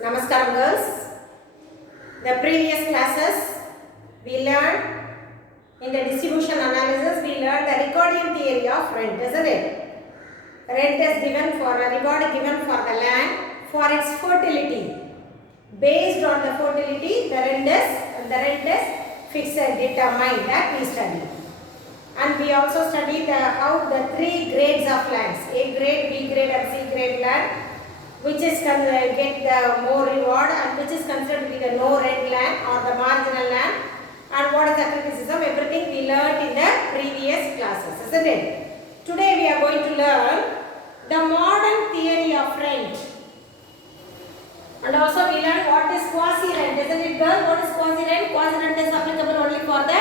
Namaskaram girls. The previous classes we learned in the distribution analysis we learned the Ricardian theory of rent, isn't it? Rent is given for a reward given for the land for its fertility. Based on the fertility, the rent is fixed, determined that we study. And we also studied how the three grades of lands, A grade, B grade and C grade land, which is get the more reward and which is considered to be the no rent land or the marginal land, and what is the criticism, everything we learned in the previous classes, isn't it? Today we are going to learn the modern theory of rent, and also we learn what is quasi-rent, isn't it girl? What is quasi-rent? Quasi-rent is applicable only for the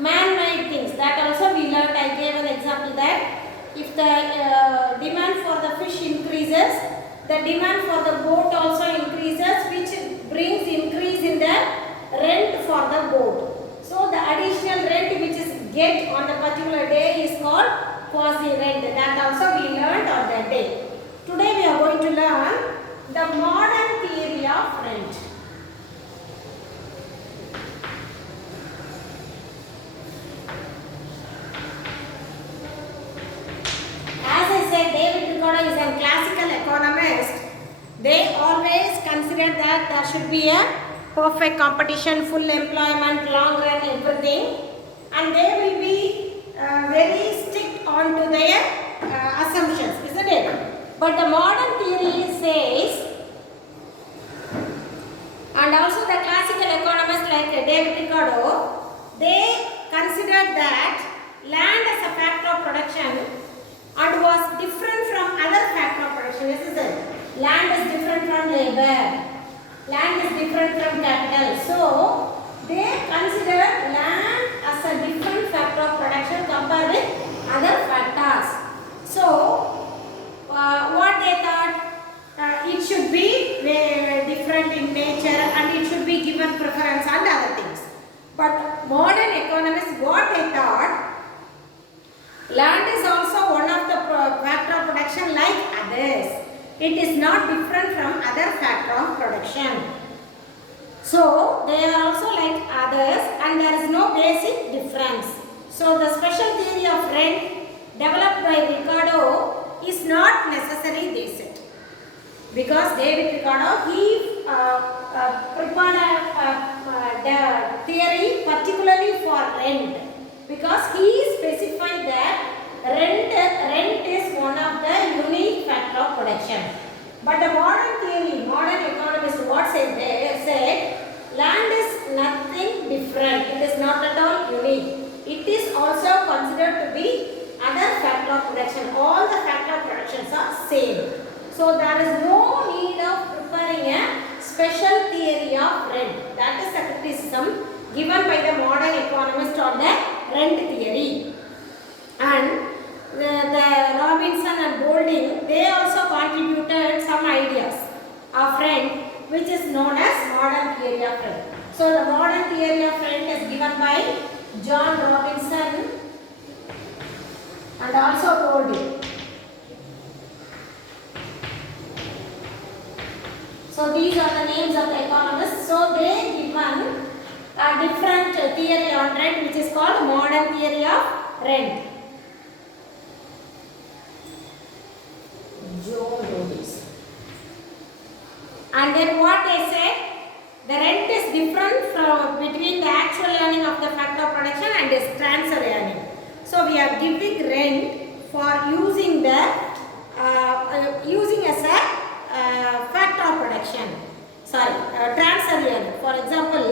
man-made things. That also we learned. I gave an example that if the demand for the fish increases, the demand for the boat also increases, which brings increase in the rent for the boat. So the additional rent which is get on a particular day is called quasi-rent. That also we learned on that day. Today we are going to learn the modern theory of rent. As I said, David Ricardo is a classical economist. They always consider that there should be a perfect competition, full employment, long run, everything, and they will be very strict on to their assumptions, isn't it? But the modern theory says, and also the classical economists like David Ricardo, they considered that land as a factor of production and was different from other factor of production, isn't it? Land is different from labor. Land is different from capital. So, they consider land as a different factor of production compared with other factors. So, what they thought, it should be different in nature and it should be given preference and other things. But modern economists, what they thought, land is also one of the factor of production like others. It is not different from other factor of production. So, they are also like others and there is no basic difference. So, the special theory of rent developed by Ricardo is not necessary, they said. Because David Ricardo, he prepared the theory particularly for rent. Because he specified that rent is one of the unique factor of production. But the modern theory, modern economists, what said they said, land is nothing different. It is not at all unique. It is also considered to be other factor of production. All the factor of productions are same. So there is no need of preparing a special theory of rent. That is the criticism given by the modern economist on the rent theory. And the Robinson and Golding, they also contributed some ideas of rent which is known as modern theory of rent. So the modern theory of rent is given by John Robinson and also Golding. So these are the names of the economists. So they given a different theory on rent which is called modern theory of rent. John Robinson. And then what they said, the rent is different from between the actual earning of the factor of production and its transfer earning. So we are giving rent for using the using as a factor of production. Sorry, transfer earning. For example,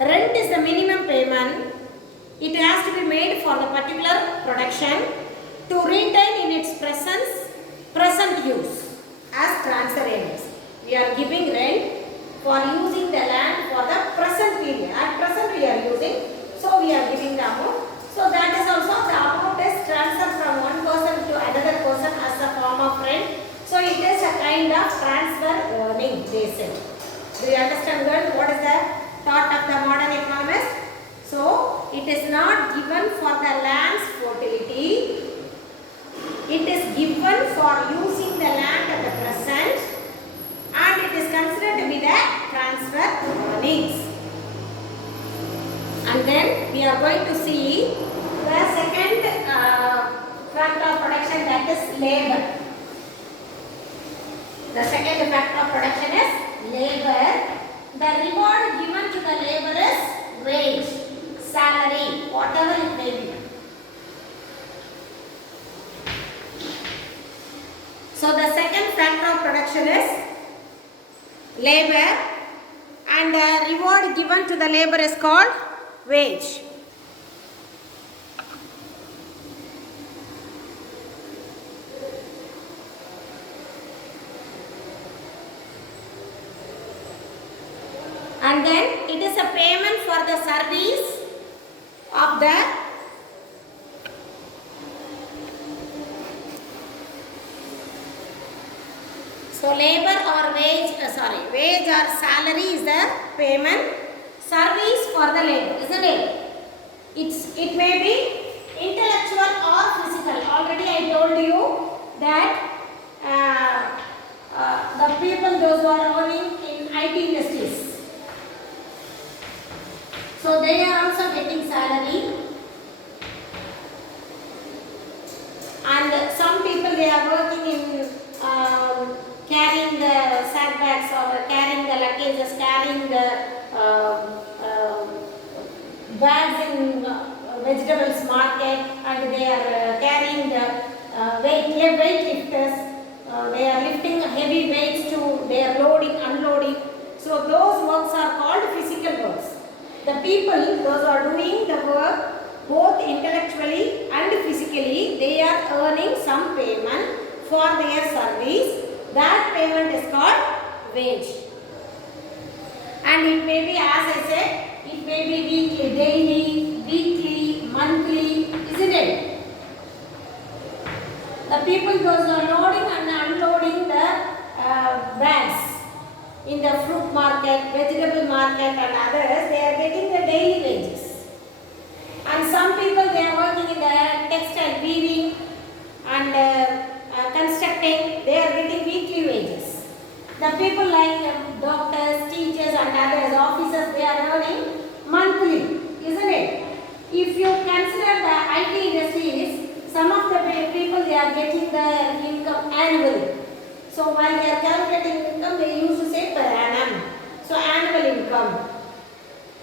rent is the minimum payment. It has to be made for the particular production to retain in its present use as transfer earnings. We are giving rent for using the land for the present period. At present we are using, so we are giving the amount. So that is also the amount is transferred from one person to another person as a form of rent. So it is a kind of transfer earning, they said. Do you understand girl? What is the thought of the modern economist? So it is not given for the land's fertility. It is given for using the land at the present, and it is considered are going to see the second factor of production, that is labor. The second factor of production is labor. The reward given to the labor is wage, salary, whatever it may be. So the second factor of production is labor, and the reward given to the labor is called wage. And then it is a payment for the service of the labor or wage, wage or salary is the payment, service for the labor, isn't it? It may be intellectual or physical. Already I told you that the people, those who are earning in IT industries, so they are also getting salary. And some people, they are working in carrying the sandbags or carrying the luggages, carrying the bags in vegetables market, and they are carrying the weightlifters. They are lifting heavy weights they are loading, unloading. So those works are called physical works. The people, those who are doing the work both intellectually and physically, they are earning some payment for their service. That payment is called wage. And it may be, as I said, it may be weekly, daily, weekly, monthly, isn't it? The people, those who are loading and unloading the bags in the fruit market, vegetable market and others, they are getting the daily wages. And some people, they are working in the textile weaving and constructing, they are getting weekly wages. The people like doctors, teachers and others, officers, they are earning monthly, isn't it? If you consider the IT industries, some of the people, they are getting the income annually. So while they are calculating income, they used to say per annum. So annual income.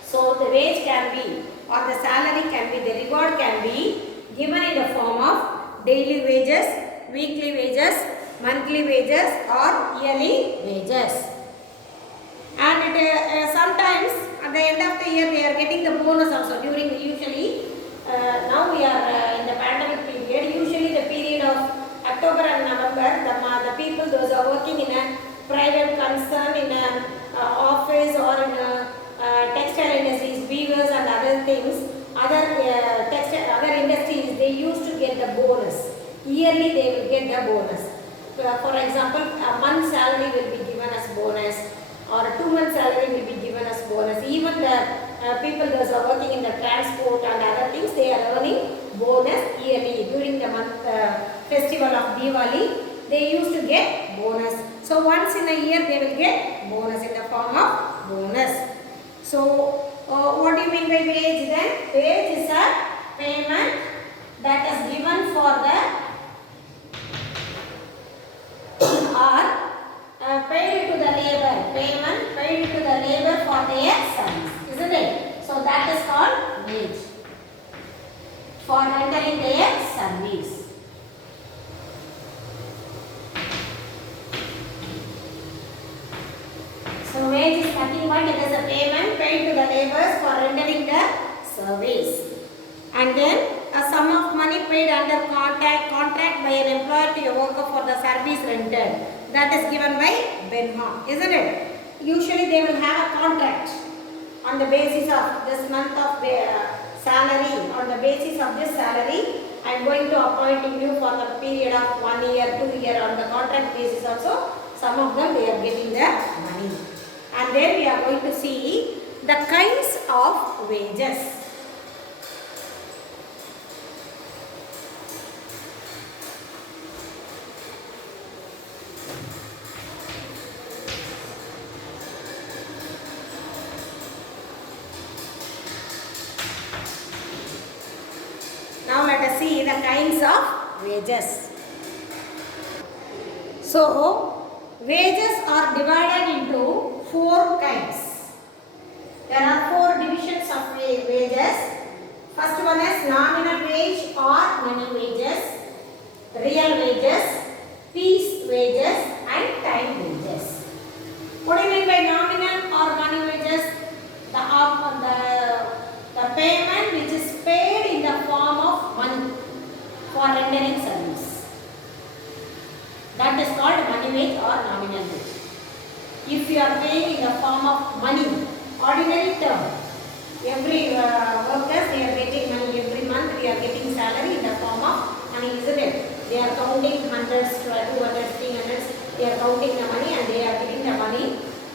So the wage can be, or the salary can be, the reward can be given in the form of daily wages, weekly wages, monthly wages or yearly wages. And sometimes at the end of the year they are getting the bonus also during usually, now we are in the pandemic period, usually the period of October and November, the people, those are working in a private concern, in an office or in textile industries, weavers and other things, other industries, they used to get the bonus. Yearly they will get the bonus. For example, a month's salary will be given as bonus, or a 2 month salary will be given as bonus. Even the people those are working in the transport and other things, they are earning bonus yearly. During the month festival of Diwali, they used to get bonus. So once in a year they will get bonus in the form of bonus. So what do you mean by wage then? Wage is a payment that is given for the or paid to the labor, payment paid to the labor for their service, isn't it? So that is called wage, for rendering their service. So wage is nothing but it is a payment paid to the laborers for rendering the service. And then a sum of money paid under contract by an employer to a worker for the service rendered. That is given by Benham, isn't it? Usually they will have a contract on the basis of this month of salary. On the basis of this salary, I am going to appoint you for the period of 1 year, 2 years. On the contract basis also, some of them they are getting the money. And then we are going to see the kinds of wages. of wages. So, wages are divided into 4 kinds. There are 4 divisions of wages. First one is nominal wage or money wages, real wages, piece wages and time wages. What do you mean by nominal or money wages? The payment which is paid in the form of money for rendering service. That is called money wage or nominal wage. If you are paying in the form of money, ordinary term, every workers they are getting money every month. We are getting salary in the form of money, isn't it? They are counting hundreds, 200, 300. They are counting the money and they are giving the money.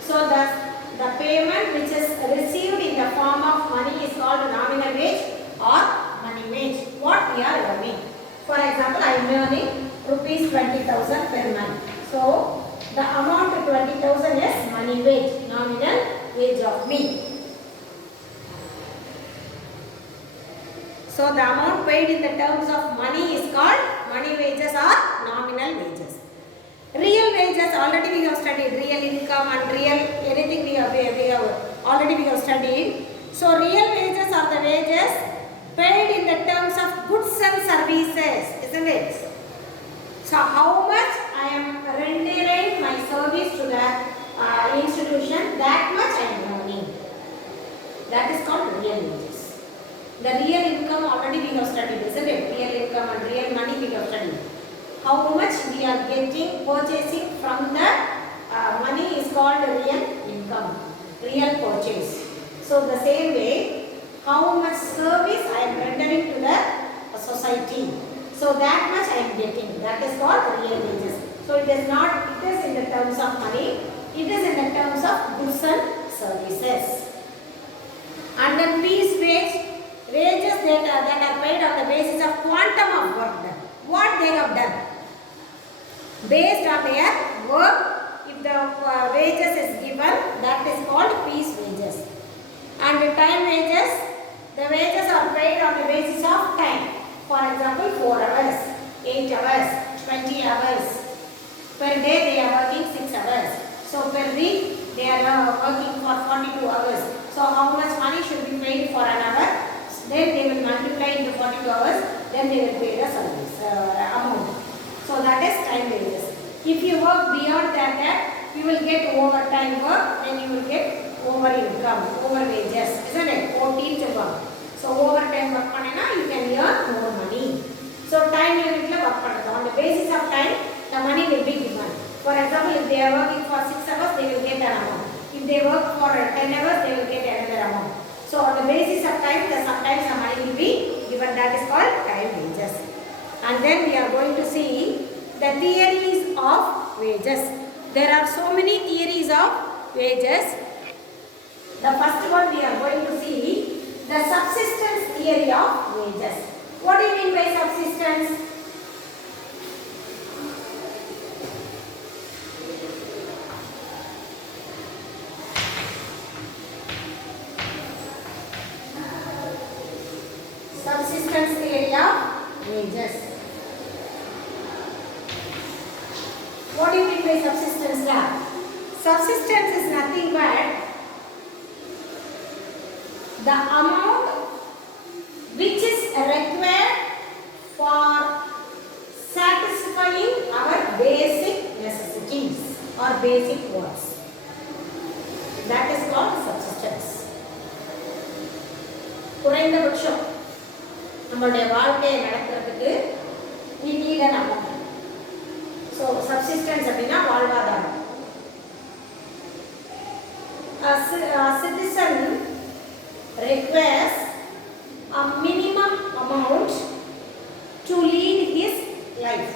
So the payment which is received in the form of money is called nominal wage or money wage. What we are earning. For example, I am earning rupees 20,000 per month. So the amount 20,000 is money wage, nominal wage of me. So the amount paid in the terms of money is called money wages or nominal wages. Real wages already we have studied. Real income and real anything we have studied. So real wages are the wages paid in the terms of goods and services, isn't it? So how much I am rendering my service to the institution, that much I am earning. That is called real wages. The real income already we have studied, isn't it? Real income and real money we have studied. How much we are getting, purchasing from the money is called real income, real purchase. So the same way, how much service I am rendering to the society. So that much I am getting. That is called real wages. So it is not, it is in the terms of money, it is in the terms of goods and services. And then piece wage, wages that are paid on the basis of quantum of work done. What they have done. Based on their work, if the wages is given, that is called piece wages. And the time wages, the wages are paid on the basis of time. For example, 4 hours, 8 hours, 20 hours. Per day they are working 6 hours. So per week they are working for 42 hours. So how much money should be paid for an hour? Then they will multiply into 42 hours. Then they will pay the service amount. So that is time wages. If you work beyond that, you will get overtime work, then you will get over income, over wages, isn't it? OT to work. So overtime work panena, you can earn more money. So time unit la work panna. On the basis of time, the money will be given. For example, if they are working for 6 hours, they will get an amount. If they work for 10 hours, they will get another amount. So on the basis of time, sometimes the money will be given. That is called time wages. And then we are going to see the theories of wages. There are so many theories of wages. The first one we are going to see the subsistence theory of wages. What do you mean by subsistence? Subsistence theory of wages. What do you mean by subsistence law? Subsistence is nothing but the amount which is required for satisfying our basic necessities or basic wants. That is called subsistence. குறைந்தபட்சம் நம்மளுடைய வாழ்க்கையை நடக்கிறதுக்கு we need an amount. So subsistence அப்படின்னா வாழ்வாதாரம். A citizen requires a minimum amount to lead his life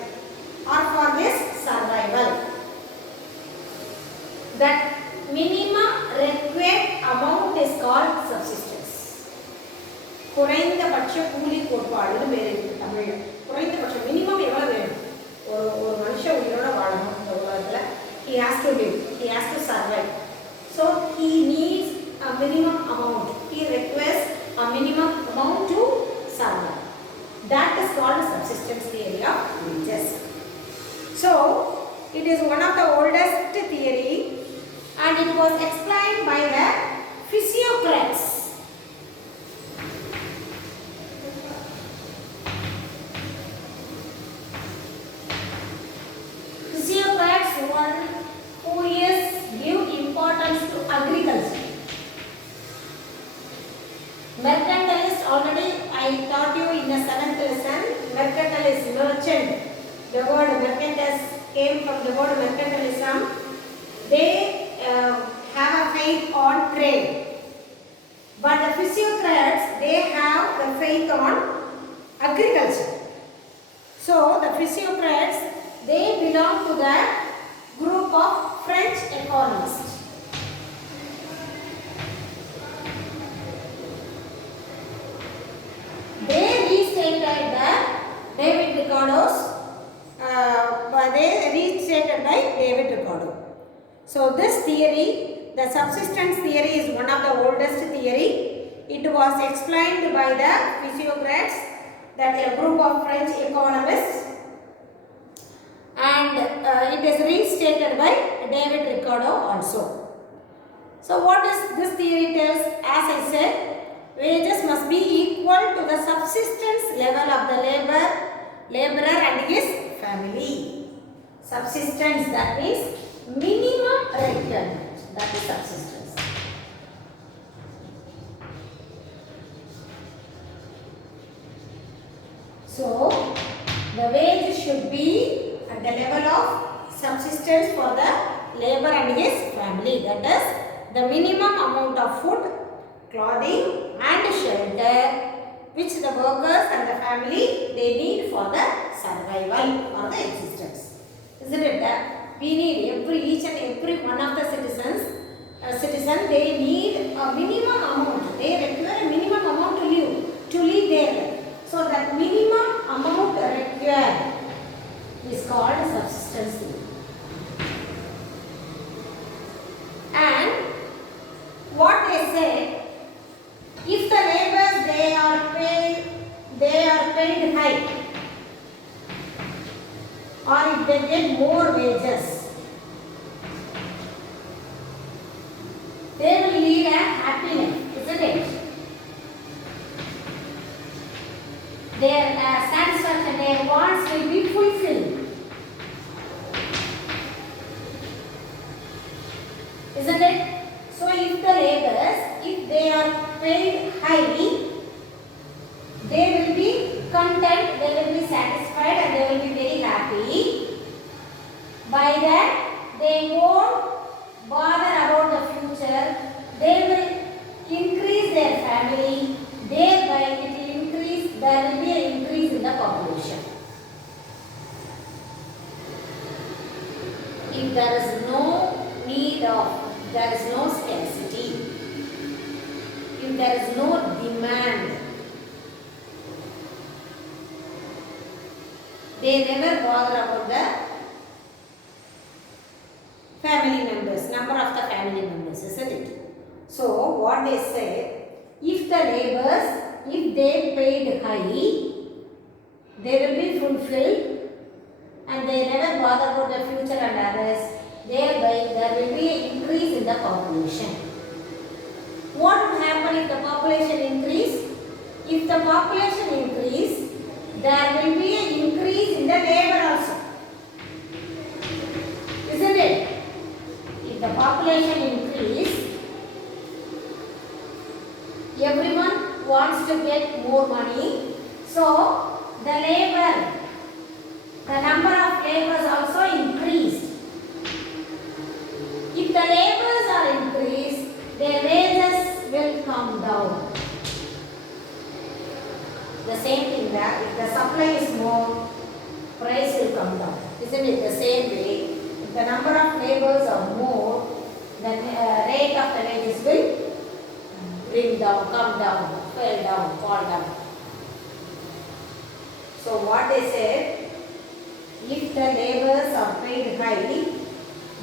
or for his survival. That minimum required amount is called subsistence. குறைந்தபட்ச கூலி கோட்பாடுன்னு பேர் இருக்கு தமிழ்ல. குறைந்தபட்சம் மினிமம் எவ்வளவு வேணும்? ஒரு மனுஷன் உயிரோட வாழணும் இந்த உலகத்தில். He has to live, he has to survive. So he needs a minimum amount. He requires a minimum amount to survive. That is called subsistence theory of wages. So, it is one of the oldest theory and it was explained by the physiocrats. Physiocrats one who is give importance to agriculture. Mercantilist, already I taught you in the 7th lesson. Mercantilist, merchant. The word mercantilist came from the word mercantilism. They have a faith on trade. But the physiocrats, they have the faith on agriculture. So the physiocrats, they belong to the group of French economists. They restated the David Ricardo's. They restated by David Ricardo. So this theory, the subsistence theory, is one of the oldest theory. It was explained by the physiocrats, that a group of French economists, and it is restated by David Ricardo also. So what is this theory tells? As I said, wages must be equal to the subsistence level of the laborer and his family. Subsistence, that means minimum requirement, that is subsistence. So the wage should be at the level of subsistence for the laborer and his family, that is the minimum amount of food, clothing and shelter which the workers and the family they need for the survival or the existence. Isn't it that we need each and every one of the citizen they need a minimum amount, they require a minimum amount to live their life. So that minimum amount required is called subsistence. And what they say, if the laborers they are paid high, or if they get more wages, they will lead a happy life, isn't it? Their satisfaction, their wants will be fulfilled, isn't it? So if the laborers, if they are paid highly, they will be content, they will be satisfied and they will be very happy. By that, they won't bother about the future. They will increase their family. Thereby, it will increase, there will be an increase in the population. If there is no need of, there is no scarcity, if there is no demand, they never bother about the family members, number of the family members, isn't it? So what they say, if the laborers, if they paid high, they will be fulfilled and they never bother about the future and others. Thereby there will be an increase in the population. What would happen if the population increase? If the population increase, there will be an increase in the labor also. Isn't it? If the population increase, everyone wants to get more money. So the labor, the number of laborers also increased. If the laborers are increased, their wages will come down. The same thing that if the supply is more, price will come down. Isn't it the same way? If the number of laborers are more, the rate of the wages will bring down, come down, fall down. So what they said, if the laborers are paid high,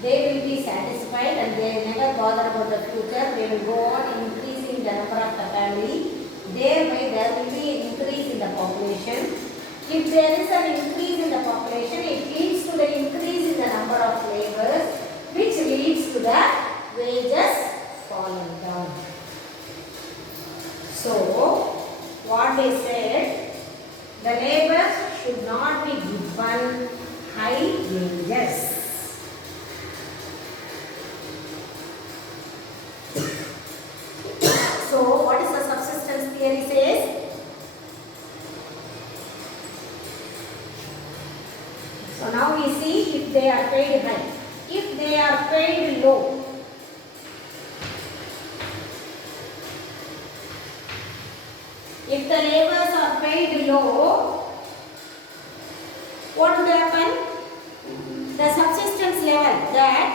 they will be satisfied and they never bother about the future. They will go on increasing the number of the family. thereby there will be an increase in the population. If there is an increase in the population, it leads to the increase in the number of laborers, which leads to the wages falling down. So, what they said, the laborers should not be given high wages. So, what is the subsistence theory says? So, now we see if they are paid high. If they are paid low, if the laborers are paid low, what would happen? The subsistence level, that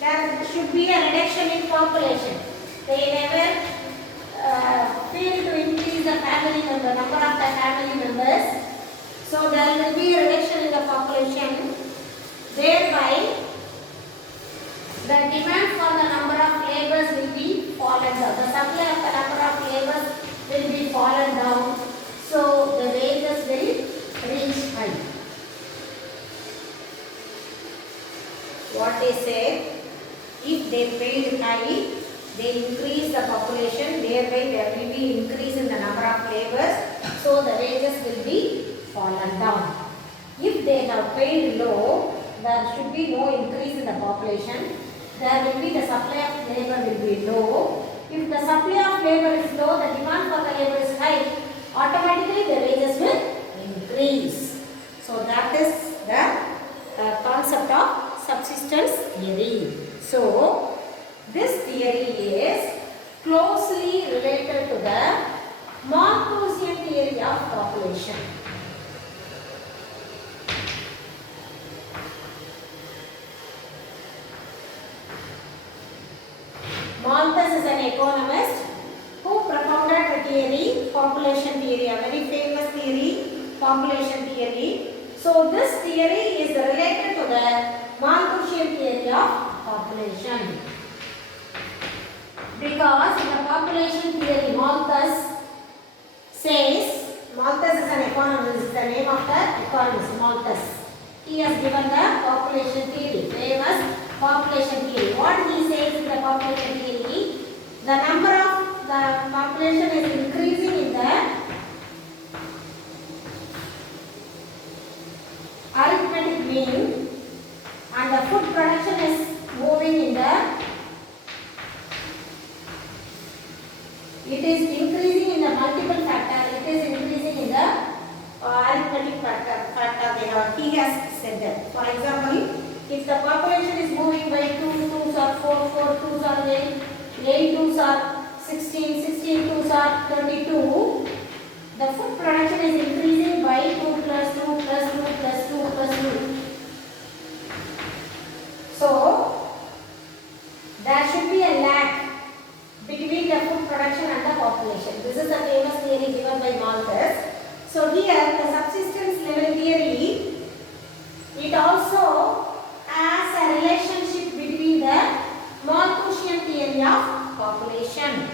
there should be a reduction in population. They never fail to increase the family number, number of the family members. So there will be a reduction in the population. Thereby, the demand for the number of laborers will be fallen down. The supply of the number of laborers will be fallen down. So the wages will reach high. What they say, if they paid high, they increase the population, thereby there will be increase in the number of laborers, so the wages will be fallen down. If they have paid low, there should be no increase in the population. There will be the supply of labor will be low. If the supply of labor is low, the demand for the labor is high, automatically the wages will increase. So that is the concept of subsistence theory. So this theory is closely related to the Malthusian theory of population. Malthus is an economist who propounded the theory, population theory, a very famous theory, population theory. So this theory is related to the Malthusian theory of population. Because in the population theory, Malthus says, Malthus is an economist, the name of the economist, Malthus. He has given the population theory, famous population theory. What he says in the population theory, the number of the population is increasing in the arithmetic mean, and the food production is moving in the, it is increasing in the multiple factor, it is increasing in the arithmetic factor, he has said that. For example, if the population is moving by 2 2s are 4, 4 2s are 8, 8 2s are 16, 16 2s are 32, the food production is increasing by 2 plus 2 plus 2 plus 2 plus 2. So, there should be a lag between the food production and the population. This is a famous theory given by Malthus. So, here the subsistence level theory, it also has a relationship between the Malthusian theory of population.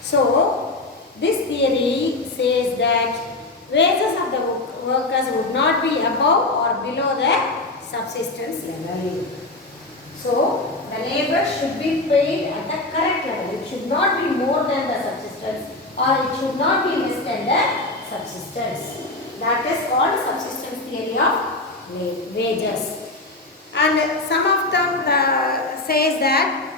So, this theory says that wages of the workers would not be above or below the subsistence level. So, the labor should be paid at the correct level. It should not be more than the subsistence, or it should not be less than the subsistence. That is called subsistence theory of wages. And some of them says that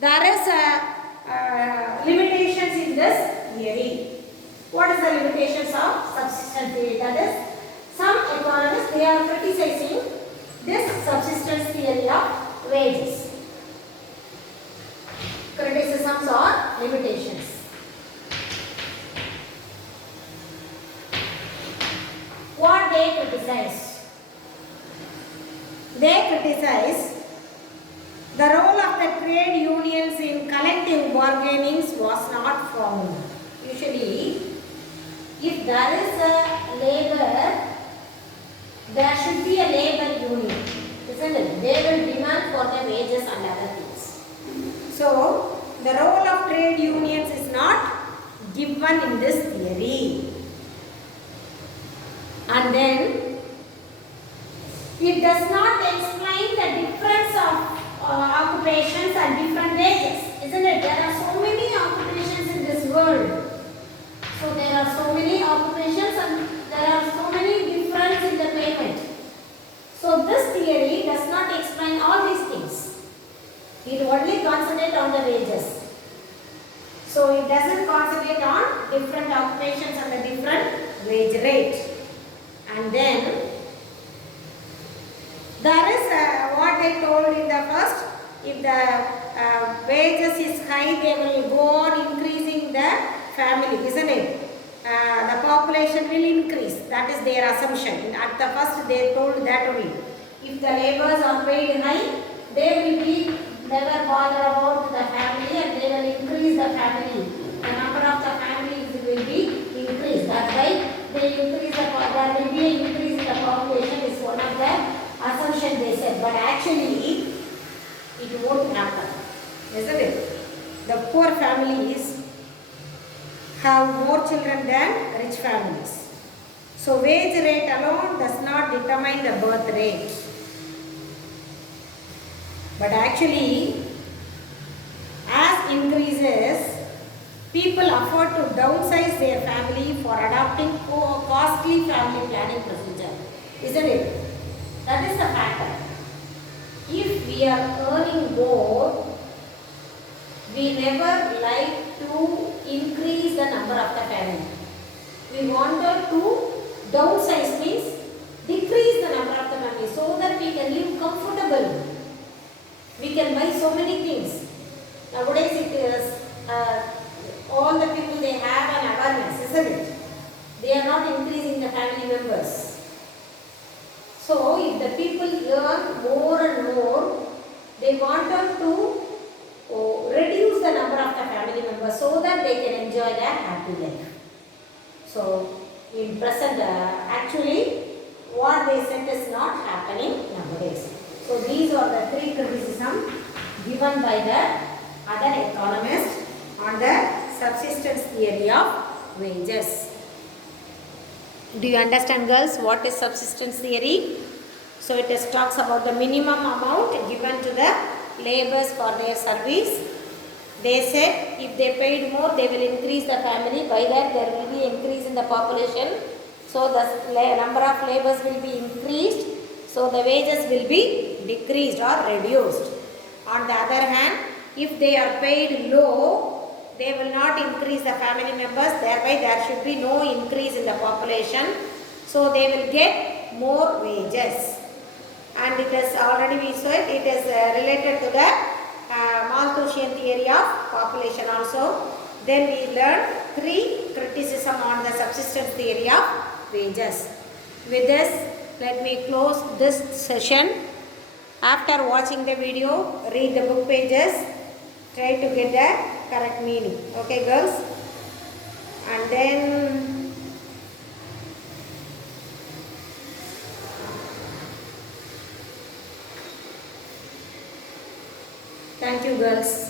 there is limitations in this theory. What is the limitations of subsistence theory? That is, some economists, they are criticizing this subsistence theory of wages. Criticisms or limitations. What they criticize? They criticize the role of the trade unions in collective bargainings was not found. Usually, if there is a labor, there should be a labor union, isn't it? They will demand for the wages and other things. So, the role of trade unions is not given in this theory. And then it does not explain the difference of occupations and different wages, isn't it? There are so many occupations in this world. So there are so many occupations and there are so many difference in the payment. So this theory does not explain all these things. It only concentrates on the wages. So it doesn't concentrate on different occupations and the different wage rate. And then there is what they told in the first, if the wages is high, they will go on increasing the family, isn't it? The population will increase. That is their assumption. At the first they told that only. If the laborers are paid high, they will be never bother about the family and they will increase the family. The number of the families will be increased. That's why they increase the, there will be an increase in the population is one of the assumption they said. But actually, it won't happen, isn't it? The poor families have more children than rich families. So wage rate alone does not determine the birth rate. But actually, as increases, people afford to downsize their family for adopting costly family planning procedure, isn't it? That is the factor. If we are earning more, we never like to increase the number of the family. We wanted to downsize, means decrease the number of the family so that we can live comfortably. We can buy so many things. Nowadays it is all the people, they have an awareness, isn't it? They are not increasing the family members. So if the people earn more and more, they wanted to reduce the number of the family members so that they can enjoy their happy life. So in present, actually what they said is not happening nowadays. So these are the three criticisms given by the other economists on the subsistence theory of wages. Do you understand, girls, what is subsistence theory? So it is talks about the minimum amount given to the laborers for their service. They said if they paid more, they will increase the family. By that there will be increase in the population. So the number of laborers will be increased. So the wages will be decreased or reduced. On the other hand, if they are paid low, they will not increase the family members. Thereby there should be no increase in the population. So they will get more wages. And it is already we said it is related to the Malthusian theory of population also. Then we learned three criticism on the subsistence theory of wages. With this, let me close this session. After watching the video, read the book pages. Try to get the correct meaning. Okay, girls? And then thank you, girls.